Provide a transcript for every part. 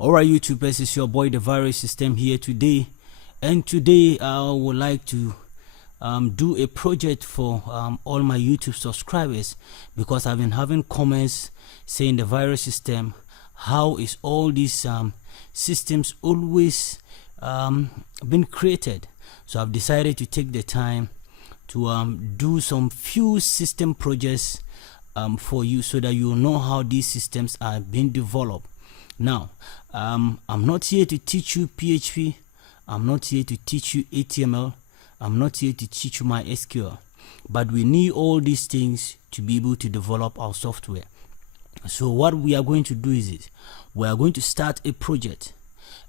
Alright YouTubers, it's your boy Da-viruz Systems here today, and today I would like to do a project for all my YouTube subscribers, because I've been having comments saying Da-viruz Systems, how is all these systems always been created? So I've decided to take the time to do some few system projects for you, so that you know how these systems are being developed. Now, I'm not here to teach you PHP, I'm not here to teach you HTML, I'm not here to teach you MySQL, but we need all these things to be able to develop our software. So what we are going to do is this: we are going to start a project,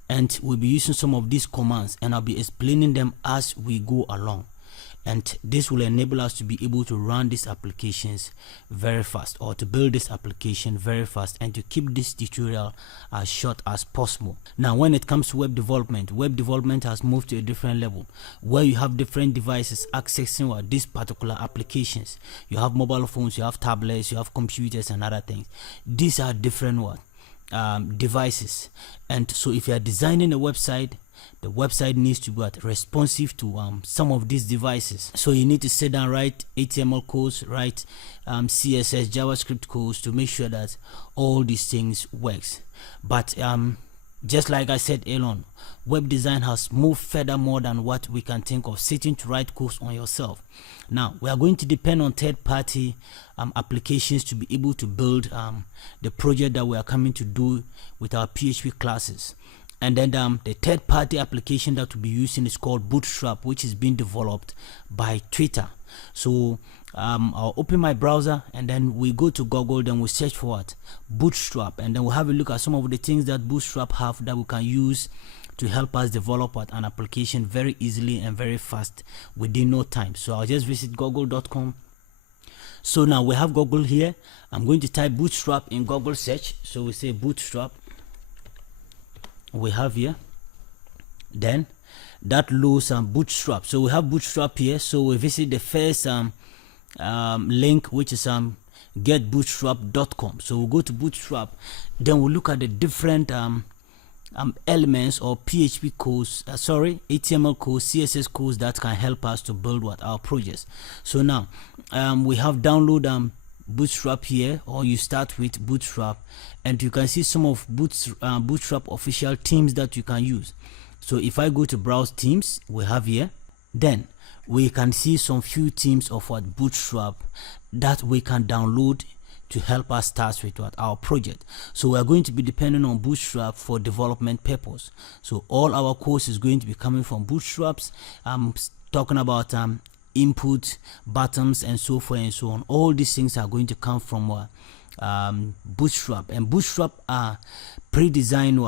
and we'll be using some of these commands, and I'll be explaining them as we go along. And this will enable us to be able to run these applications very fast, or to build this application very fast, and to keep this tutorial as short as possible. Now, when it comes to web development has moved to a different level, where you have different devices accessing these particular applications. You have mobile phones, you have tablets, you have computers and other things. These are different devices, and so if you are designing a website, the website needs to be responsive to some of these devices. So you need to sit down, write HTML codes, write CSS, JavaScript codes to make sure that all these things works. But just like I said earlier on, web design has moved further more than what we can think of sitting to write codes on yourself. Now we are going to depend on third-party applications to be able to build the project that we are coming to do with our PHP classes. And then the third-party application that we'll be using is called Bootstrap, which is being developed by Twitter. So I'll open my browser, and then we go to Google, then we search for what? Bootstrap, and then we'll have a look at some of the things that Bootstrap have that we can use to help us develop an application very easily and very fast within no time. So I'll just visit google.com. So now we have Google here. I'm going to type Bootstrap in Google search. So we say Bootstrap. We have here, then that loads Bootstrap. So we have Bootstrap here. So we visit the first link, which is getbootstrap.com. So we'll go to Bootstrap, then we'll look at the different elements or PHP codes, HTML codes, CSS codes that can help us to build our projects. So now we have download Bootstrap here, or you start with Bootstrap, and you can see some of Bootstrap official themes that you can use. So if I go to browse themes, we have here, then we can see some few themes of Bootstrap that we can download to help us start with our project. So we are going to be depending on Bootstrap for development purpose. So all our course is going to be coming from Bootstraps. I'm talking about input, buttons, and so forth and so on. All these things are going to come from Bootstrap, and Bootstrap are pre-designed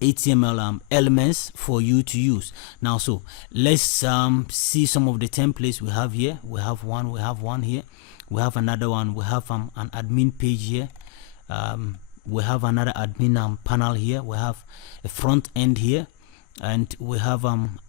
HTML elements for you to use. Now, so let's see some of the templates we have here. We have one here, we have another one, we have an admin page here, we have another admin panel here, we have a front end here, and we have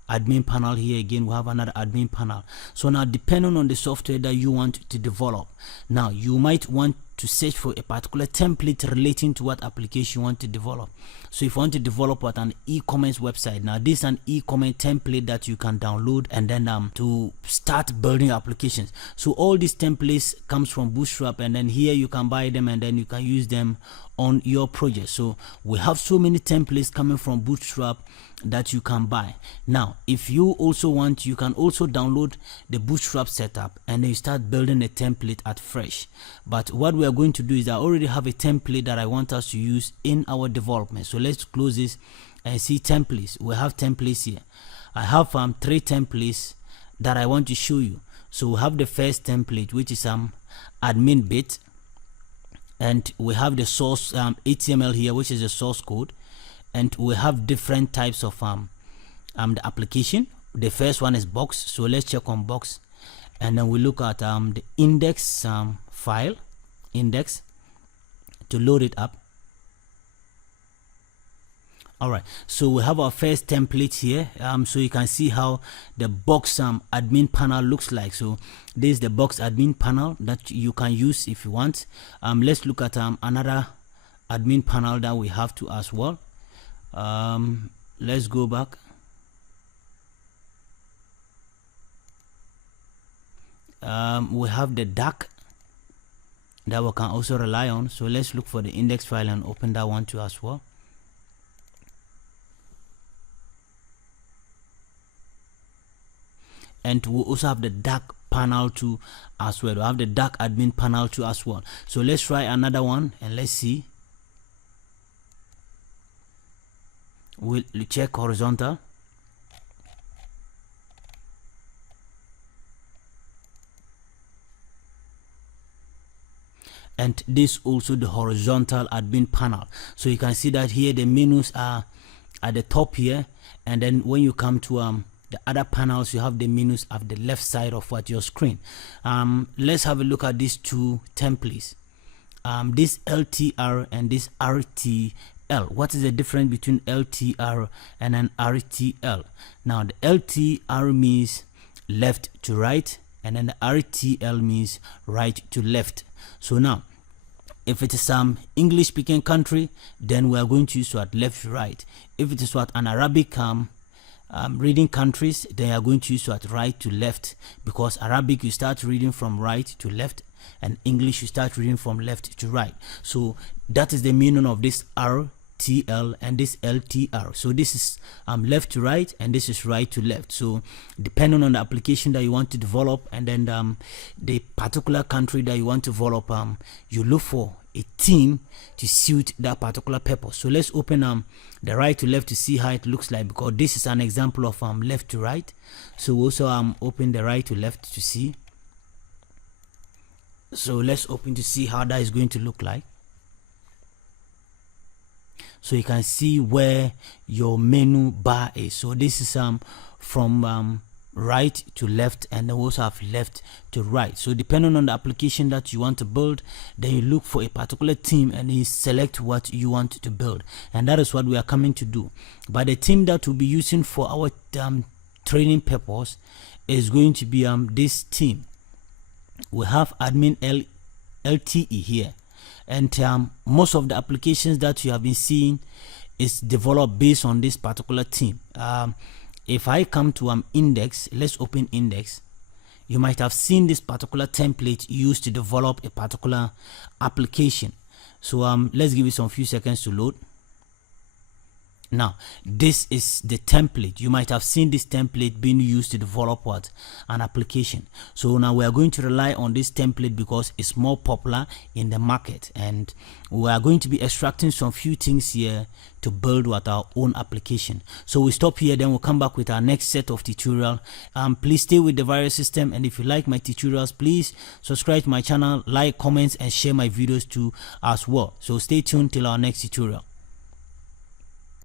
admin panel here again, we have another admin panel. So now, depending on the software that you want to develop, now you might want to search for a particular template relating to what application you want to develop. So if you want to develop an e-commerce website, now this is an e-commerce template that you can download, and then to start building applications. So all these templates comes from Bootstrap, and then here you can buy them, and then you can use them on your project. So we have so many templates coming from Bootstrap that you can buy. Now if you also want, you can also download the Bootstrap setup, and then you start building a template at fresh. But what we are going to do is, I already have a template that I want us to use in our development. So let's close this and see templates. We have templates here. I have 3 templates that I want to show you. So we have the first template, which is admin bit, and we have the source HTML here, which is the source code, and we have different types of the application. The first one is box, so let's check on box, and then we look at the index file, index, to load it up. Alright, so we have our first template here. So you can see how the box admin panel looks like. So this is the box admin panel that you can use if you want. Let's look at another admin panel that we have to as well. Let's go back. We have the DAC that we can also rely on, so let's look for the index file and open that one too as well. And we also have the DAC panel too as well. We have the DAC admin panel too as well. So let's try another one and let's see. We'll check horizontal. And this also the horizontal admin panel. So you can see that here the menus are at the top here, and then when you come to the other panels, you have the menus at the left side of your screen. Let's have a look at these two templates, this LTR and this RTL. What is the difference between LTR and an RTL? Now the LTR means left to right, and then the RTL means right to left. So now if it is some English speaking country, then we are going to use what left to right. If it is what an Arabic reading countries, they are going to use what right to left, because Arabic you start reading from right to left, and English you start reading from left to right. So that is the meaning of this RTL and this LTR. So this is left to right, and this is right to left. So depending on the application that you want to develop, and then the particular country that you want to develop, you look for a theme to suit that particular purpose. So let's open the right to left to see how it looks like, because this is an example of left to right. So also open the right to left to see. So let's open to see how that is going to look like. So you can see where your menu bar is. So this is from right to left, and then we also have left to right. So depending on the application that you want to build, then you look for a particular theme and you select what you want to build, and that is what we are coming to do. But the theme that we'll be using for our training purpose is going to be this theme. We have admin LTE here, and most of the applications that you have been seeing is developed based on this particular theme. If I come to index, let's open index. You might have seen this particular template used to develop a particular application. So let's give it some few seconds to load. Now this is the template. You might have seen this template being used to develop what? An application. So now we are going to rely on this template because it's more popular in the market, and we are going to be extracting some few things here to build what our own application. So we stop here, then we'll come back with our next set of tutorial. Please stay with Da-viruz System, and if you like my tutorials, please subscribe to my channel, like, comments, and share my videos too as well. So stay tuned till our next tutorial.